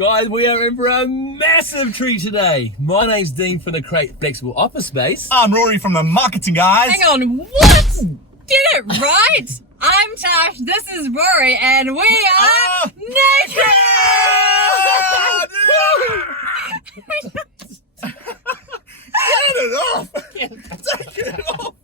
Guys, we are in for a massive treat today. My name's Dean from the Crate Flexible Office Space. I'm Rory from the Marketing Guys. Hang on, what? Get it right. I'm Tash, this is Rory, and we are naked! Get it off! Take it off!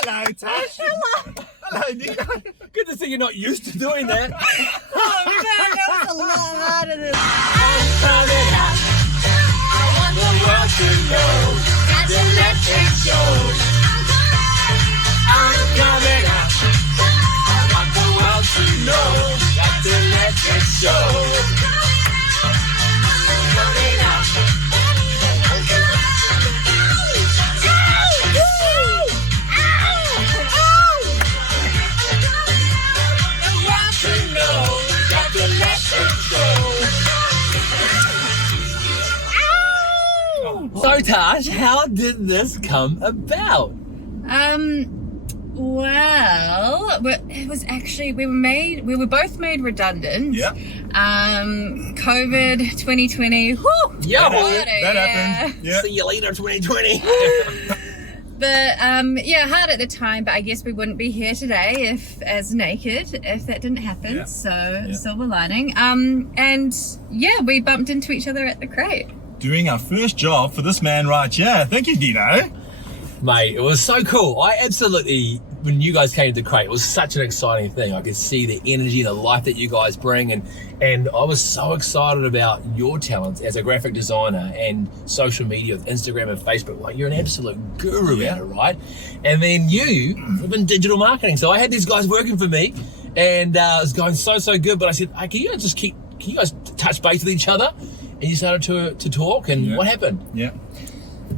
Hello, Tash. Hello, Nico. Good to see you're not used to doing that. Oh man, that was a lot harder than I'm coming out. I want the world to know. Got to let it show. I'm coming out. I want the world to know. Got to let it show. I'm coming out. So Tash, how did this come about? Well, it was actually, we were both made redundant. Yeah. COVID 2020, whew, Yeah, that happened. Yeah. See you later, 2020. But hard at the time, but I guess we wouldn't be here today if that didn't happen. Yeah. So silver lining. And yeah, we bumped into each other at the Crate. Doing our first job for this man right here. Thank you, Dino. Mate, it was so cool. I absolutely, when you guys came to the Crate, it was such an exciting thing. I could see the energy, the life that you guys bring, and I was so excited about your talents as a graphic designer and social media with Instagram and Facebook. Like, you're an absolute guru at it, right? And then you live in digital marketing. So I had these guys working for me, and it was going so good. But I said, hey, can you guys touch base with each other? And you started to talk, and what happened? Yeah.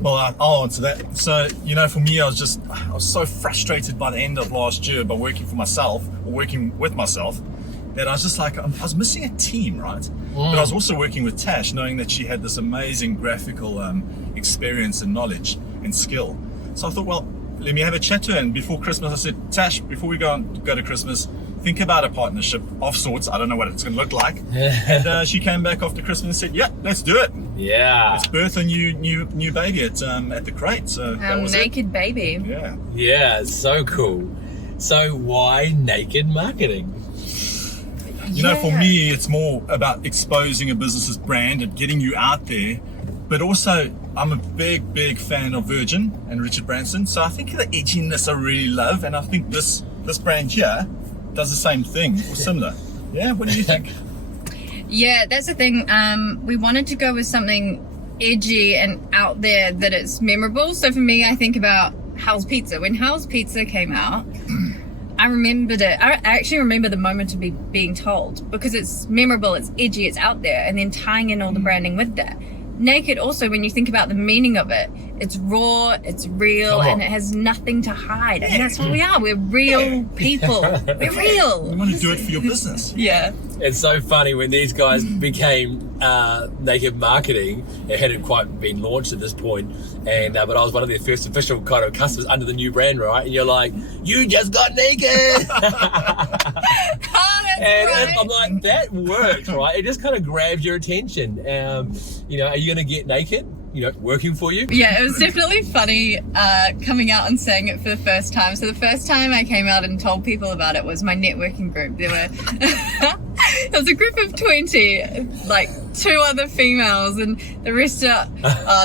Well, I'll answer that. So, for me, I was so frustrated by the end of last year by working with myself, that I was just like, I was missing a team, right? But I was also working with Tash, knowing that she had this amazing graphical experience and knowledge and skill. So I thought, well, let me have a chat to her. And before Christmas, I said, Tash, before we go to Christmas, think about a partnership of sorts. I don't know what it's going to look like. And she came back after Christmas and said, yeah, let's do it. Yeah. Let's birth a new baby at the Crate. So that was naked baby. Yeah. Yeah, so cool. So why naked marketing? For me, it's more about exposing a business's brand and getting you out there. But also, I'm a big fan of Virgin and Richard Branson. So I think the edginess I really love. And I think this brand here does the same thing or similar. Yeah, what do you think? Yeah, that's the thing. We wanted to go with something edgy and out there that it's memorable. So for me, I think about Hell's Pizza. When Hell's Pizza came out, I remembered it. I actually remember the moment of being told, because it's memorable, it's edgy, it's out there, and then tying in all the branding with that. Naked also, when you think about the meaning of it, it's raw, it's real, and it has nothing to hide. And that's what we are. We're real people. We're real. You want to do it for your business. Yeah. It's so funny when these guys became naked marketing. It hadn't quite been launched at this point, and but I was one of their first official kind of customers under the new brand, right? And you're like, you just got naked. And I'm like, that works, right? It just kind of grabs your attention. Are you going to get naked? Working for you? Yeah, it was definitely funny coming out and saying it for the first time. So the first time I came out and told people about it was my networking group. There was a group of 20, like 2 other females, and the rest are,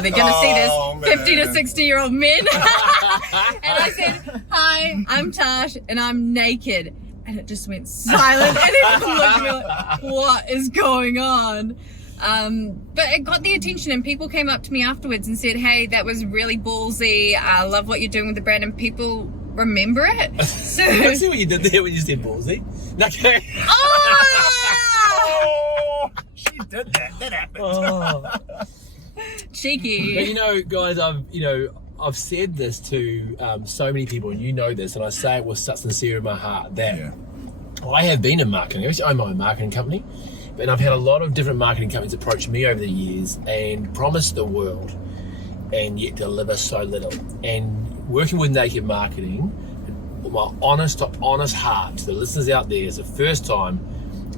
they're going to see this 50 to 60-year-old men. And I said, hi, I'm Tash, and I'm naked. And it just went silent, and everyone looked at me like, what is going on? But it got the attention, and people came up to me afterwards and said, hey, that was really ballsy. I love what you're doing with the brand, and people remember it. So I see what you did there when you said ballsy. Okay. Oh, she did that. That happened. Oh. Cheeky. But guys, I've said this to so many people, and you know this, and I say it with such sincere in my heart that I have been in marketing. I actually own my own marketing company, and I've had a lot of different marketing companies approach me over the years and promise the world and yet deliver so little. And working with naked marketing, my honest to honest heart to the listeners out there, it's the first time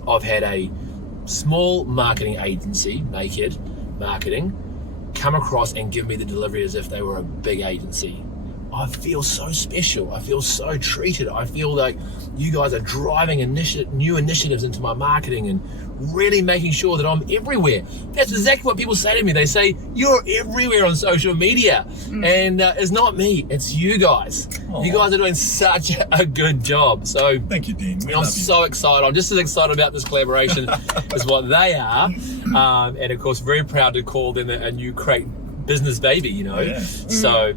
I've had a small marketing agency, Naked Marketing, come across and give me the delivery as if they were a big agency. I feel so special. I feel so treated. I feel like you guys are driving new initiatives into my marketing and really making sure that I'm everywhere. That's exactly what people say to me. They say, you're everywhere on social media. And it's not me, it's you guys. Aww. You guys are doing such a good job. So thank you, Dean. I'm so excited. I'm just as excited about this collaboration as what they are. And of course, very proud to call them a new Crate business baby, you know. Yeah. So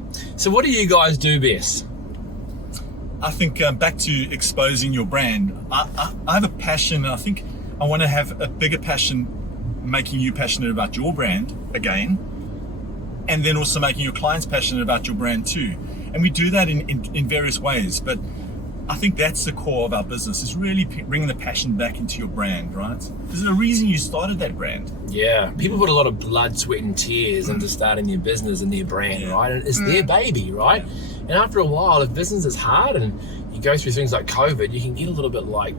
what do you guys do best? I think back to exposing your brand. I have a passion. I think I want to have a bigger passion, making you passionate about your brand again, and then also making your clients passionate about your brand too. And we do that in various ways. But I think that's the core of our business, is really bringing the passion back into your brand, right? There's a reason you started that brand. Yeah, people put a lot of blood, sweat and tears into starting their business and their brand, right? And it's their baby, right? And after a while, if business is hard and you go through things like COVID, you can get a little bit like,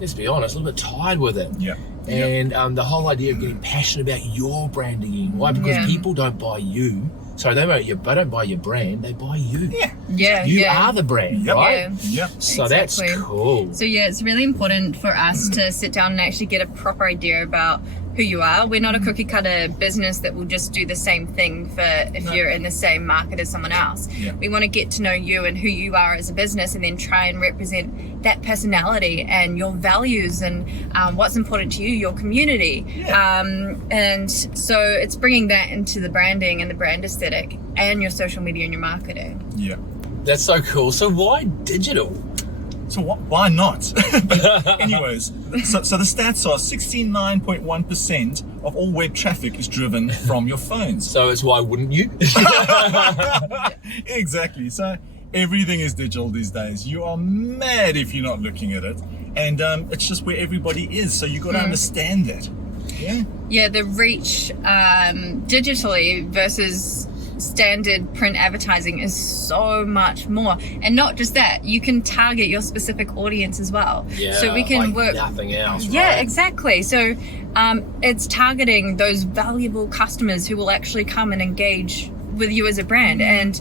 let's be honest, a little bit tired with it. Yeah. And the whole idea of getting passionate about your brand again, why? Because people don't buy you. Sorry, they don't buy your brand, they buy you. You are the brand, right? So that's cool. So it's really important for us to sit down and actually get a proper idea about who you are. We're not a cookie cutter business that will just do the same thing for if you're in the same market as someone else. We want to get to know you and who you are as a business, and then try and represent that personality and your values and what's important to you, your community. And so it's bringing that into the branding and the brand aesthetic and your social media and your marketing. That's so cool. So why digital? So why not? But anyways, so the stats are 69.1% of all web traffic is driven from your phones. So it's why wouldn't you? Exactly. So everything is digital these days. You are mad if you're not looking at it. And it's just where everybody is. So you got to understand that. Yeah, the reach digitally versus standard print advertising is so much more. And not just that, you can target your specific audience as well. So we can work nothing else. Exactly. So it's targeting those valuable customers who will actually come and engage with you as a brand, and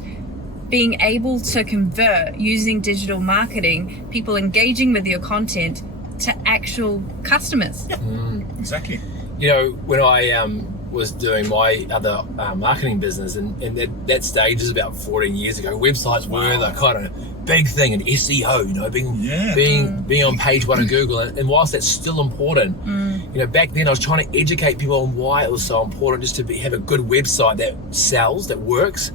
being able to convert using digital marketing, people engaging with your content to actual customers. Exactly. You know, when I was doing my other marketing business, and that stage is about 14 years ago, websites were the kind of big thing, and SEO, you know, being on page one of Google. And whilst that's still important, you know, back then I was trying to educate people on why it was so important just to have a good website that sells, that works.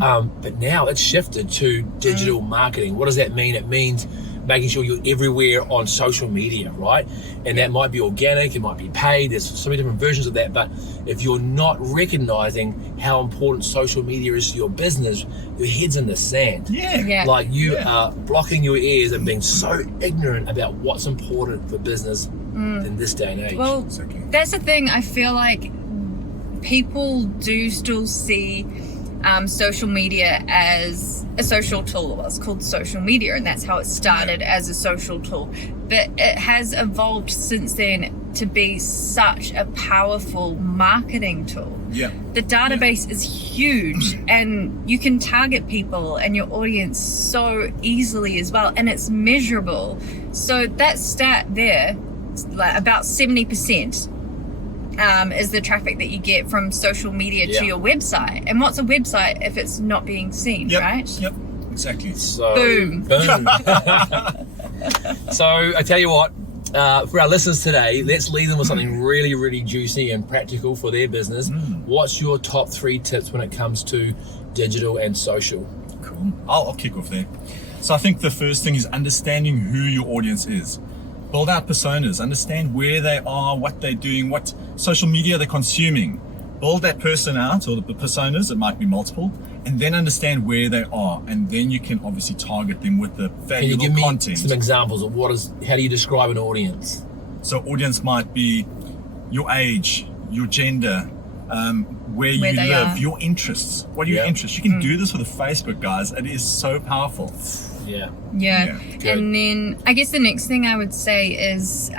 But now it's shifted to digital marketing. What does that mean? It means making sure you're everywhere on social media, right? And that might be organic, it might be paid, there's so many different versions of that. But if you're not recognizing how important social media is to your business, your head's in the sand. Like you are blocking your ears and being so ignorant about what's important for business in this day and age. Well, that's the thing. I feel like people do still see social media as a social tool. Well, it's called social media, and that's how it started, as a social tool. But it has evolved since then to be such a powerful marketing tool. The database is huge, and you can target people and your audience so easily as well, and it's measurable. So that stat there, like about 70%. Is the traffic that you get from social media to your website. And what's a website if it's not being seen, right? Exactly. So, boom. So I tell you what, for our listeners today, let's leave them with something really, really juicy and practical for their business. What's your top 3 tips when it comes to digital and social? Cool. I'll kick off there. So I think the first thing is understanding who your audience is. Build out personas, understand where they are, what they're doing, what social media they're consuming. Build that person out, or the personas, it might be multiple, and then understand where they are. And then you can obviously target them with the valuable content. Can you give me some examples of how do you describe an audience? So audience might be your age, your gender, where you live, your interests. What are your interests? You can do this with a Facebook, guys. It is so powerful. Yeah. Yeah. Good. And then I guess the next thing I would say is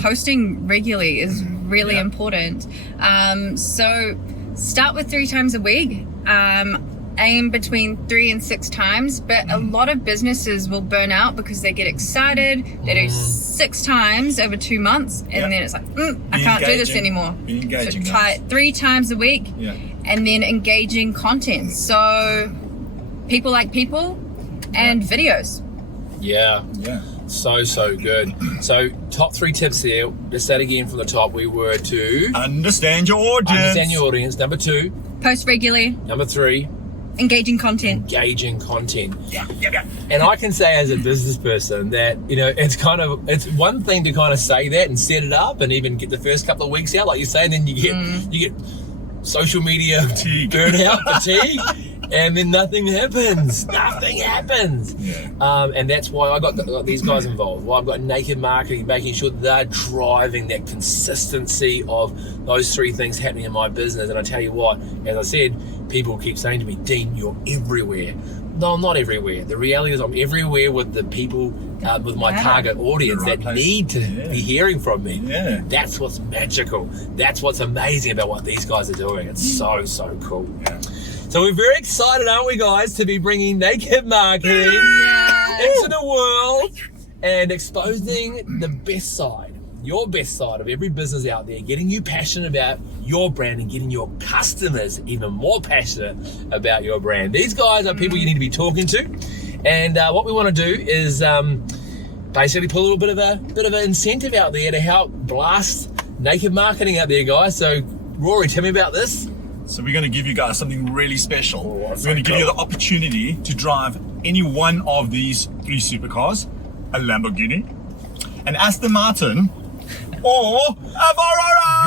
posting regularly is really important. So start with 3 times a week. Aim between 3 and 6 times, but a lot of businesses will burn out because they get excited. They do 6 times over 2 months, and then it's like, I can't do this anymore. Be engaging, so try it 3 times a week, and then engaging content. So people like people and videos. Yeah. So good. So top 3 tips there. Let's say it again from the top. We were to understand your audience. Understand your audience. Number 2. Post regularly. Number 3. Engaging content. Engaging content. Yeah. And I can say as a business person that, you know, it's one thing to kind of say that and set it up and even get the first couple of weeks out, like you say, and then you get social media burnout, fatigue, and then nothing happens. And that's why I got these guys involved. Why I've got Naked Marketing, making sure that they're driving that consistency of those 3 things happening in my business. And I tell you what, as I said, people keep saying to me, Dean, you're everywhere. No, I'm not everywhere. The reality is I'm everywhere with the people, with my target audience that need to be hearing from me. Yeah. That's what's magical. That's what's amazing about what these guys are doing. It's so cool. Yeah. So we're very excited, aren't we, guys, to be bringing Naked Marketing into the world and exposing the best side, your best side of every business out there, getting you passionate about your brand and getting your customers even more passionate about your brand. These guys are people you need to be talking to, and what we want to do is basically put a little bit of an incentive out there to help blast Naked Marketing out there, guys. So Rory, tell me about this. So we're going to give you guys something really special. We're that's going to so give you cool. the opportunity to drive any one of these 3 supercars, a Lamborghini, an Aston Martin, or a Ferrari.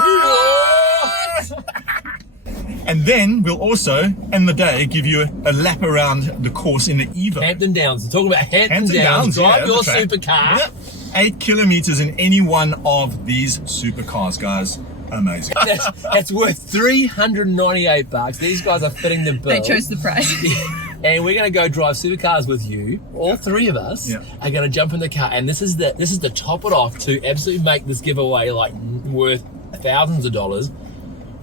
And then we'll also, end the day, give you a lap around the course in the Evo. Hampton Downs. We're talking about Hampton Downs. Drive your supercar. Yep. 8 kilometers in any one of these supercars, guys. Amazing. That's worth $398. These guys are fitting the bill. They chose the price. And we're going to go drive supercars with you. All 3 of us are going to jump in the car, and this is the top it off to absolutely make this giveaway like worth thousands of dollars.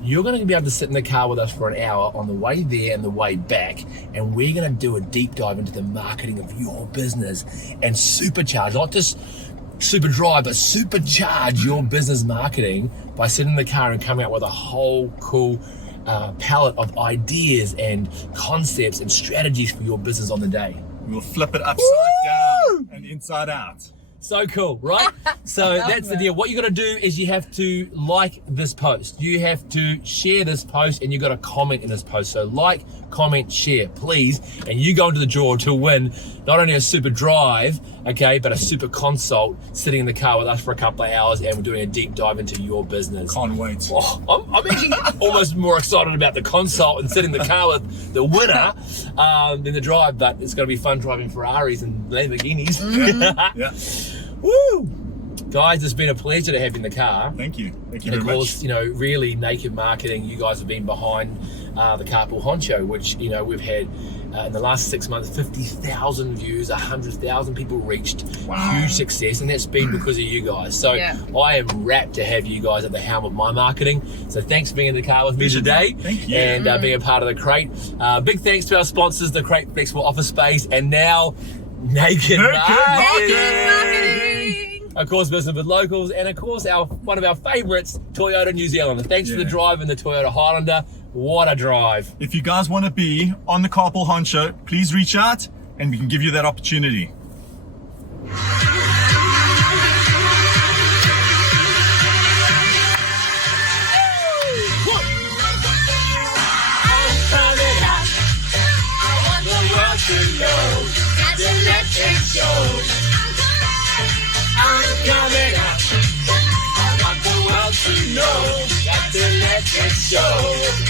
You're going to be able to sit in the car with us for an hour on the way there and the way back, and we're going to do a deep dive into the marketing of your business and supercharge, not just super drive, but supercharge your business marketing by sitting in the car and coming out with a whole cool palette of ideas and concepts and strategies for your business on the day. We'll flip it upside down and inside out. So cool, right? So that's the deal. What you got to do is you have to like this post. You have to share this post, and you got to comment in this post. So like, comment, share, please. And you go into the draw to win not only a super drive, okay, but a super consult sitting in the car with us for a couple of hours, and we're doing a deep dive into your business. Can't wait. Oh, I'm actually almost more excited about the consult and sitting in the car with the winner than the drive, but it's going to be fun driving Ferraris and Lamborghinis. Yeah. Woo! Guys, it's been a pleasure to have you in the car. Thank you. Thank you And of very course, much. you know, really Naked Marketing, you guys have been behind the Carpool Honcho, which, you know, we've had in the last 6 months, 50,000 views, 100,000 people reached. Wow. Huge success, and that's been because of you guys. So I am rapt to have you guys at the helm of my marketing. So thanks for being in the car with me today. Thank you. And being a part of the Crate. Big thanks to our sponsors, the Crate Flexible Office Space, and now Naked Marketing. Of course, business with locals, and of course, one of our favourites, Toyota New Zealand. Thanks for the drive in the Toyota Highlander. What a drive. If you guys want to be on the Carpool Honcho, please reach out and we can give you that opportunity. I'm coming up. I want the world to know. Got to let it show.